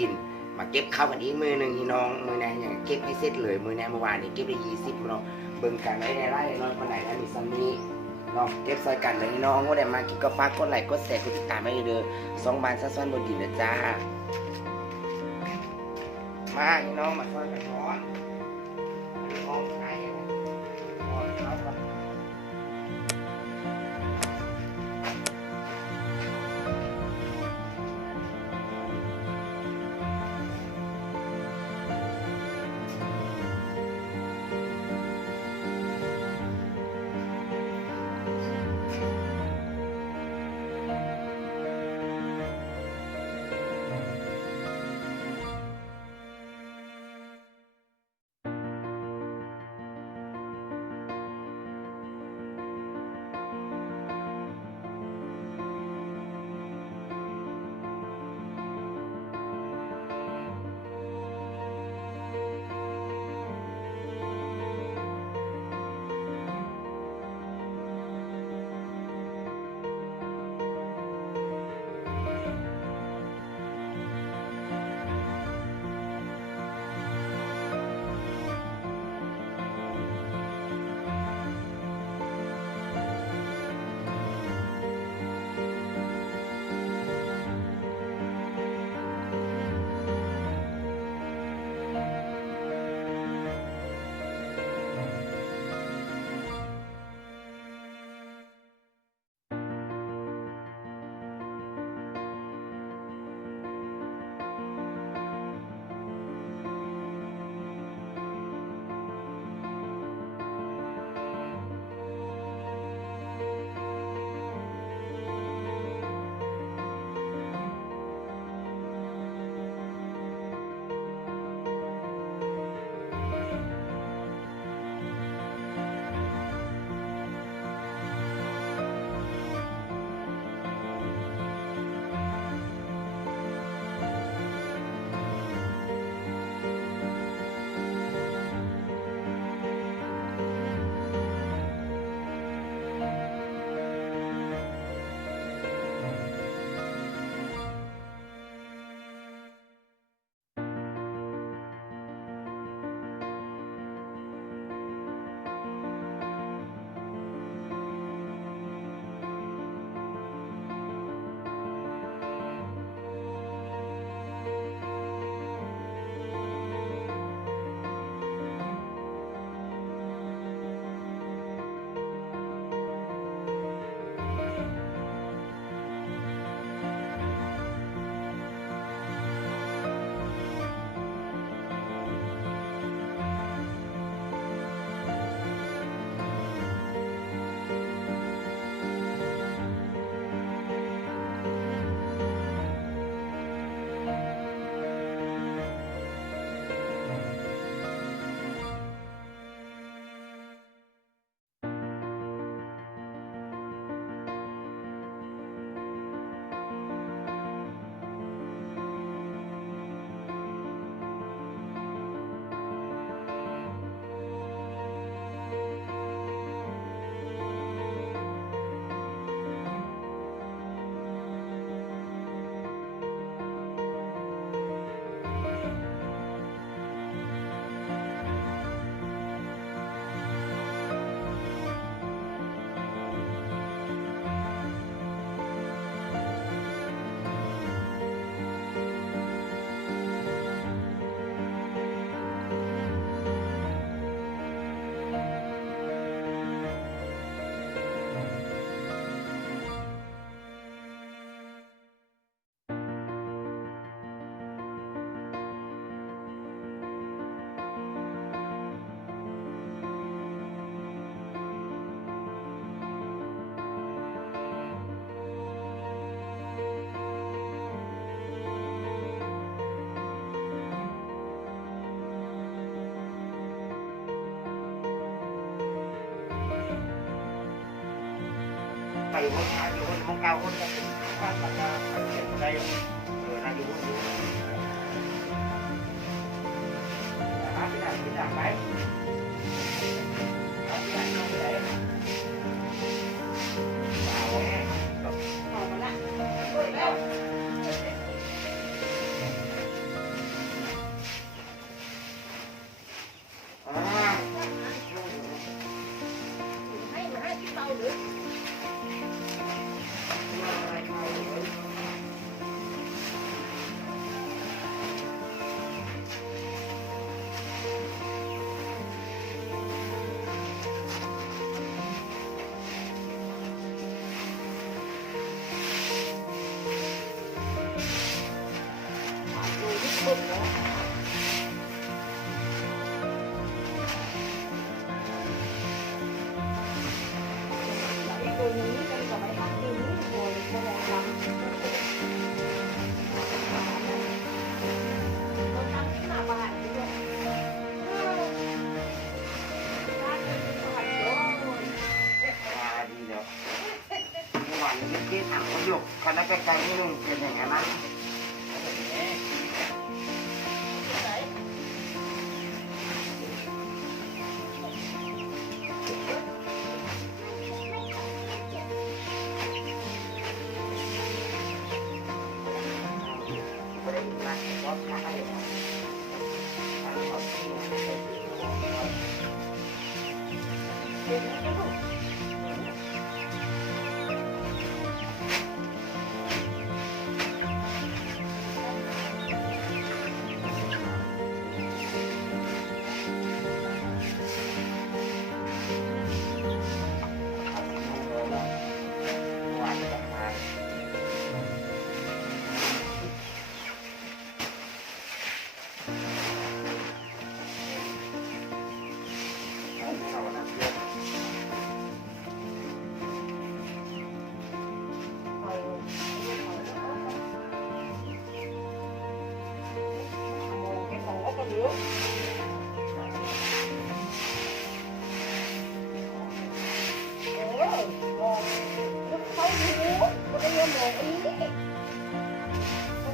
ดินมาเก็บข้าวกันอีกมือหนึ่งพี่น้องมือไหนอย่างเก็บให้เสร็จเลยมือไหนเมื่อวานนี้เก็บได้20พี่น้องเบิ่งกันไว้ในไร่น้อยคนไหนนะมีซัมนี่เนาะเก็บซอยกันเลยพี่น้องว่าได้มากินก็ฝากกดไลค์กดแชร์กดติดตามไว้เด้อ2 บานซ้อนบนดินนะจ้ามาพี่น้องมาซอยกันก่อนออกไก่ออกครับ ไปคนขายอยู่คนมองเก่าคนกันบ้านปากกาไปเก็บได้นั่นอยู่คนหาที่ไหนที่ไหนไปหาที่ไหนที่ไหนเอาแน่เอามาละ นี้เป็นกับไม้ทับดินโดยโบราณลำเราทำที่หน้าบ้านด้วยบ้านเป็นสวัสดิ์โยน ดีเนาะหวานนิดนิดอ่ะเขาหยกกันแล้วไกลๆนิดนึงเป็นอย่างนั้นนะ ไม่ได้มาวัดพระเลยนะทางขอบที่นะวัดจะมาสาวนักเรียน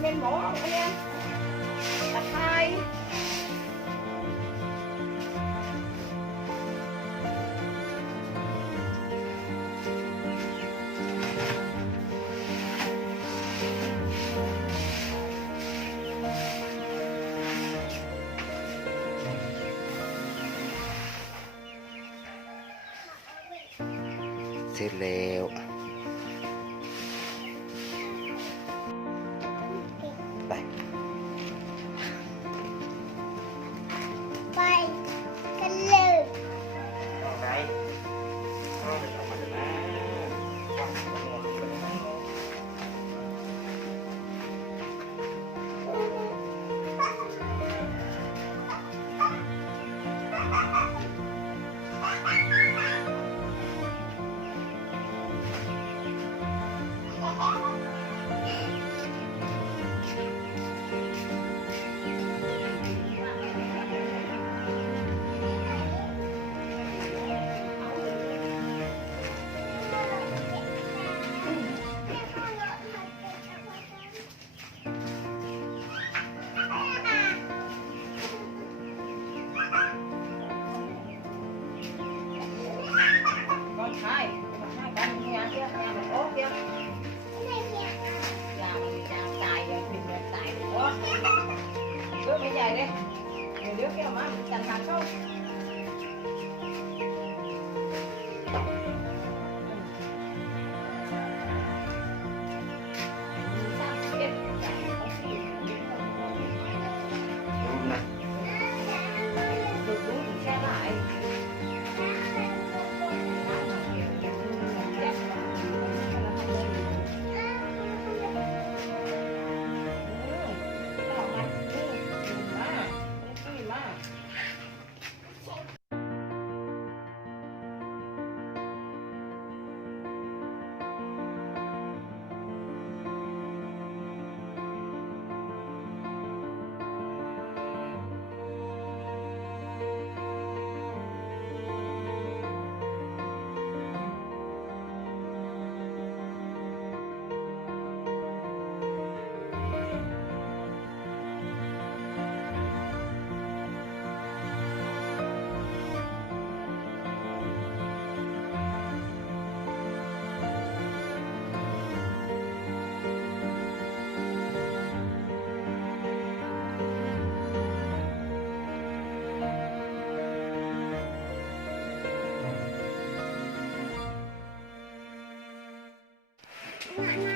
เป็นหมออันนี้ตะไคร้ เสร็จแล้วไป ไปกันเลย ต่อไปเอาไปทำมันนะวางหัวลงไปในนั้นเนาะ ก็ใช่กันยาเยอะยาแบบโอ๊กเยอะยาตายยาพิษยาตายโอ๊กเยอะไม่ใหญ่เลยเดี๋ยวเกี่ยวมาจันทร์เข้ารู้นะ ดูดูแค่ไหน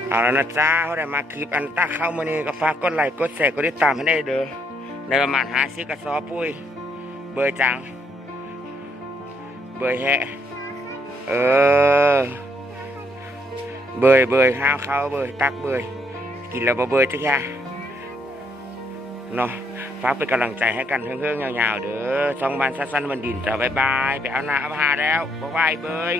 เอาแล้วนะจ้าเขาได้มาคลิปอันต้าเข้ามานี่ก็ฝากกดไลค์กดแชร์กดติดตามให้ได้เด้อในประมาณ50กระสอบปุ้ยเบยจังเบยแฮะเบยห้าวเขาเบยตักเบยกินแล้วบ่เบยจ้ะแค่เนาะฝากเป็นกำลังใจให้กันเฮื่องๆยาวๆเด้อ2 วันสั้นๆมันดินจ้ะบ๊ายบายไปเอาหน้าเอาผ้าแล้วบ๊ายบายเบย